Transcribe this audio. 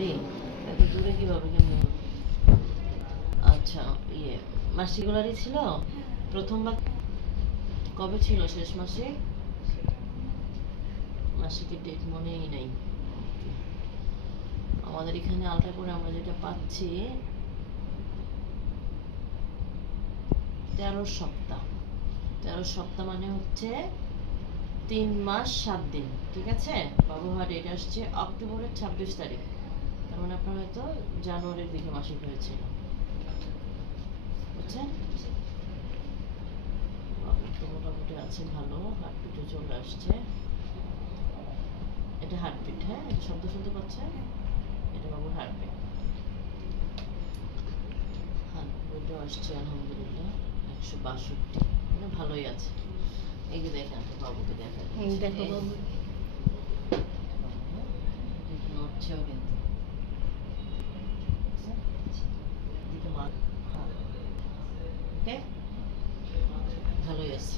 বাড়ি, এত দূরে কিভাবে কেমন? আচ্ছা, ইয়ে মাসিগুলারই ছিল প্রথমবার। কবে ছিল শেষ মাসে? মাসিকের ডেট মনেই নাই। আমাদের এখানে আলট্রা করে আমরা যেটা পাচ্ছি 13 সপ্তাহ। 13 সপ্তাহ মানে হচ্ছে 3 মাস 7 দিন। ঠিক আছে, বাবুহার ডেট আসছে অক্টোবরের 26 তারিখ। তার মানে আপনার হয়তো জানুয়ারির দিকে মাসিক হয়েছিল, বুঝছেন? বাবু তো মোটামুটি আছে ভালো, হার্টবিটও চলে আসছে। এটা হার্টবিট, হ্যাঁ, এটা শব্দ শুনতে পাচ্ছেন? এটা বাবুর হার্টবিট। হার্টবিটও আসছে আলহামদুলিল্লাহ 162, মানে ভালোই আছে। এই যে দেখেন, তো বাবুকে দেখা দেখো বাবু নড়ছেও কিন্তু ওকে, ভালোই আছে।